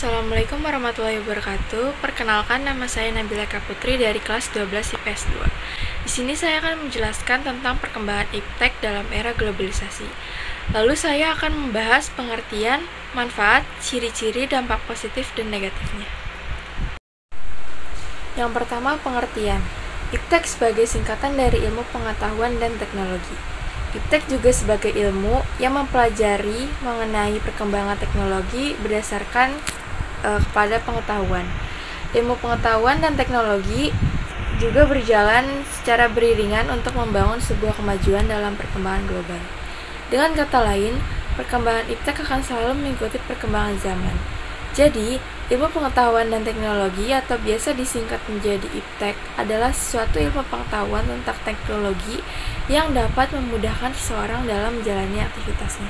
Assalamualaikum warahmatullahi wabarakatuh. Perkenalkan, nama saya Nabila Eka Putri dari kelas 12 IPS 2. Di sini saya akan menjelaskan tentang perkembangan iptek dalam era globalisasi. Lalu saya akan membahas pengertian, manfaat, ciri-ciri, dampak positif dan negatifnya. Yang pertama, pengertian. Iptek sebagai singkatan dari ilmu pengetahuan dan teknologi. Iptek juga sebagai ilmu yang mempelajari mengenai perkembangan teknologi berdasarkan kepada pengetahuan. Ilmu pengetahuan dan teknologi juga berjalan secara beriringan untuk membangun sebuah kemajuan dalam perkembangan global. Dengan kata lain, perkembangan iptek akan selalu mengikuti perkembangan zaman. Jadi, ilmu pengetahuan dan teknologi atau biasa disingkat menjadi iptek adalah suatu ilmu pengetahuan tentang teknologi yang dapat memudahkan seseorang dalam menjalani aktivitasnya.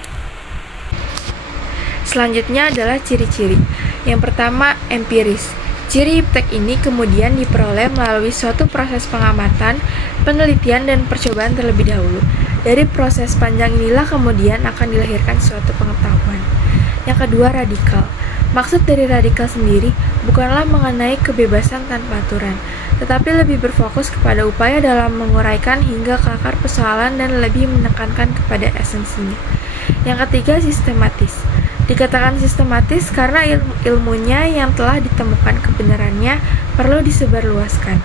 Selanjutnya adalah ciri-ciri. Yang pertama, empiris. Ciri iptek ini kemudian diperoleh melalui suatu proses pengamatan, penelitian, dan percobaan terlebih dahulu. Dari proses panjang inilah kemudian akan dilahirkan suatu pengetahuan. Yang kedua, radikal. Maksud dari radikal sendiri bukanlah mengenai kebebasan tanpa aturan, tetapi lebih berfokus kepada upaya dalam menguraikan hingga ke akar persoalan dan lebih menekankan kepada esensinya. Yang ketiga, sistematis. Dikatakan sistematis karena ilmunya yang telah ditemukan kebenarannya perlu disebarluaskan.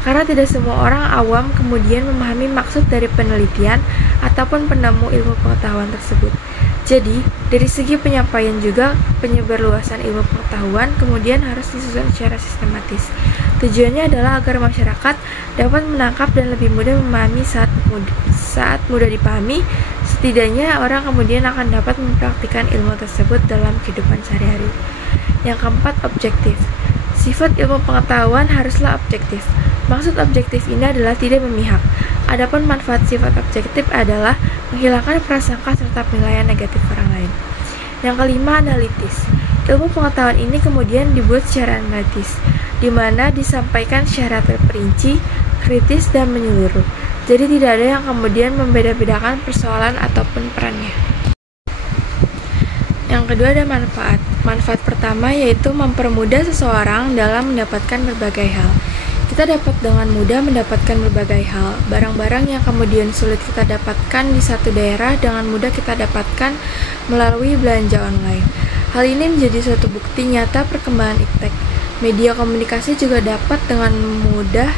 Karena tidak semua orang awam kemudian memahami maksud dari penelitian ataupun penemu ilmu pengetahuan tersebut. Jadi, dari segi penyampaian juga, penyebarluasan ilmu pengetahuan kemudian harus disusun secara sistematis. Tujuannya adalah agar masyarakat dapat menangkap dan lebih mudah memahami saat mudah dipahami, setidaknya orang kemudian akan dapat mempraktikkan ilmu tersebut dalam kehidupan sehari-hari. Yang keempat, objektif. Sifat ilmu pengetahuan haruslah objektif. Maksud objektif ini adalah tidak memihak. Adapun manfaat sifat objektif adalah menghilangkan prasangka serta penilaian negatif orang lain. Yang kelima, analitis. Ilmu pengetahuan ini kemudian dibuat secara analitis, di mana disampaikan secara terperinci, kritis, dan menyeluruh. Jadi tidak ada yang kemudian membeda-bedakan persoalan ataupun perannya. Yang kedua ada manfaat. Manfaat pertama yaitu mempermudah seseorang dalam mendapatkan berbagai hal. Kita dapat dengan mudah mendapatkan berbagai hal. Barang-barang yang kemudian sulit kita dapatkan di satu daerah dengan mudah kita dapatkan melalui belanja online. Hal ini menjadi suatu bukti nyata perkembangan iptek. Media komunikasi juga dapat dengan mudah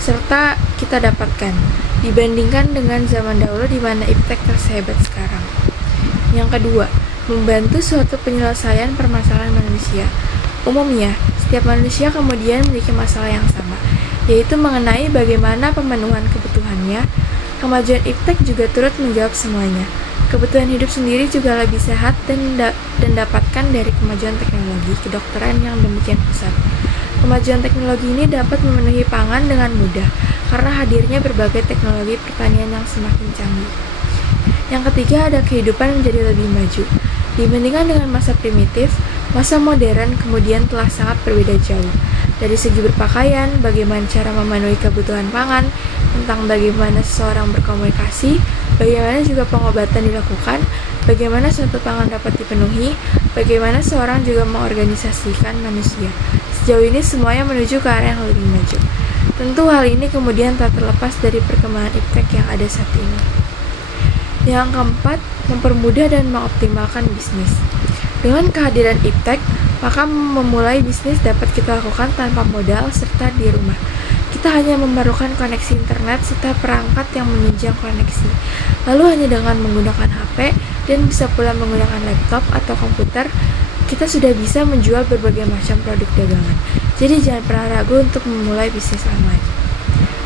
serta kita dapatkan dibandingkan dengan zaman dahulu di mana iptek tersehebat sekarang. Yang kedua, membantu suatu penyelesaian permasalahan manusia. Umumnya, setiap manusia kemudian memiliki masalah yang sama, yaitu mengenai bagaimana pemenuhan kebutuhannya. Kemajuan iptek juga turut menjawab semuanya. Kebutuhan hidup sendiri juga lebih sehat dan dapatkan dari kemajuan teknologi kedokteran yang demikian pesat. Kemajuan teknologi ini dapat memenuhi pangan dengan mudah karena hadirnya berbagai teknologi pertanian yang semakin canggih. Yang ketiga ada kehidupan menjadi lebih maju. Dibandingkan dengan masa primitif, masa modern kemudian telah sangat berbeda jauh. Dari segi berpakaian, bagaimana cara memenuhi kebutuhan pangan, tentang bagaimana seseorang berkomunikasi, bagaimana juga pengobatan dilakukan, bagaimana suatu pangan dapat dipenuhi, bagaimana seorang juga mengorganisasikan manusia. Sejauh ini semuanya menuju ke arah yang lebih maju. Tentu hal ini kemudian tak terlepas dari perkembangan iptek yang ada saat ini. Yang keempat, mempermudah dan mengoptimalkan bisnis. Dengan kehadiran iptek, maka memulai bisnis dapat kita lakukan tanpa modal serta di rumah. Kita hanya memerlukan koneksi internet serta perangkat yang menunjang koneksi. Lalu hanya dengan menggunakan HP dan bisa pula menggunakan laptop atau komputer, kita sudah bisa menjual berbagai macam produk dagangan. Jadi jangan pernah ragu untuk memulai bisnis online.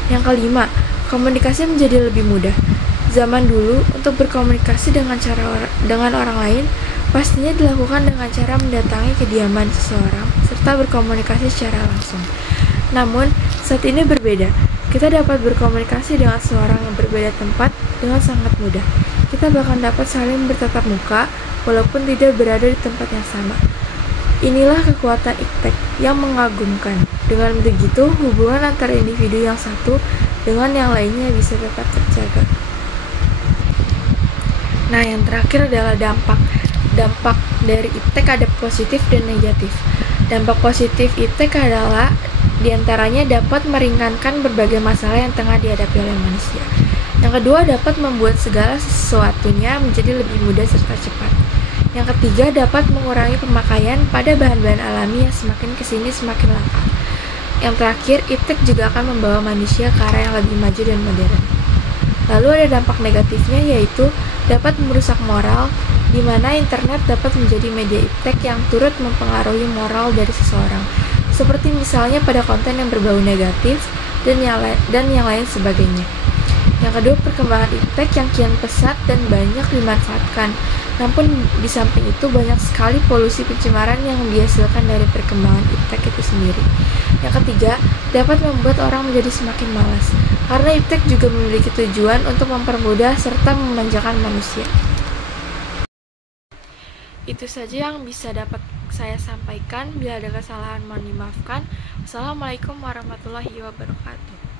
Yang kelima, komunikasi menjadi lebih mudah. Zaman dulu, untuk berkomunikasi dengan orang lain, pastinya dilakukan dengan cara mendatangi kediaman seseorang, serta berkomunikasi secara langsung. Namun, saat ini berbeda. Kita dapat berkomunikasi dengan seseorang yang berbeda tempat dengan sangat mudah. Kita bahkan dapat saling bertatap muka, walaupun tidak berada di tempat yang sama. Inilah kekuatan iptek yang mengagumkan. Dengan begitu, hubungan antara individu yang satu dengan yang lainnya bisa tetap terjaga. Nah, yang terakhir adalah dampak. dampak dari iptek ada positif dan negatif. Dampak positif iptek adalah diantaranya dapat meringankan berbagai masalah yang tengah dihadapi oleh manusia. Yang kedua, dapat membuat segala sesuatunya menjadi lebih mudah serta cepat. Yang ketiga, dapat mengurangi pemakaian pada bahan-bahan alami yang semakin kesini semakin langka. Yang terakhir, iptek juga akan membawa manusia ke arah yang lebih maju dan modern. Lalu ada dampak negatifnya, yaitu dapat merusak moral, di mana internet dapat menjadi media iptek yang turut mempengaruhi moral dari seseorang, seperti misalnya pada konten yang berbau negatif dan yang lain sebagainya. Yang kedua, perkembangan iptek yang kian pesat dan banyak dimanfaatkan. Namun di samping itu banyak sekali polusi pencemaran yang dihasilkan dari perkembangan iptek itu sendiri. Yang ketiga, dapat membuat orang menjadi semakin malas, karena iptek juga memiliki tujuan untuk mempermudah serta memanjakan manusia. Itu saja yang bisa dapat saya sampaikan. Bila ada kesalahan mohon dimaafkan. Wassalamualaikum warahmatullahi wabarakatuh.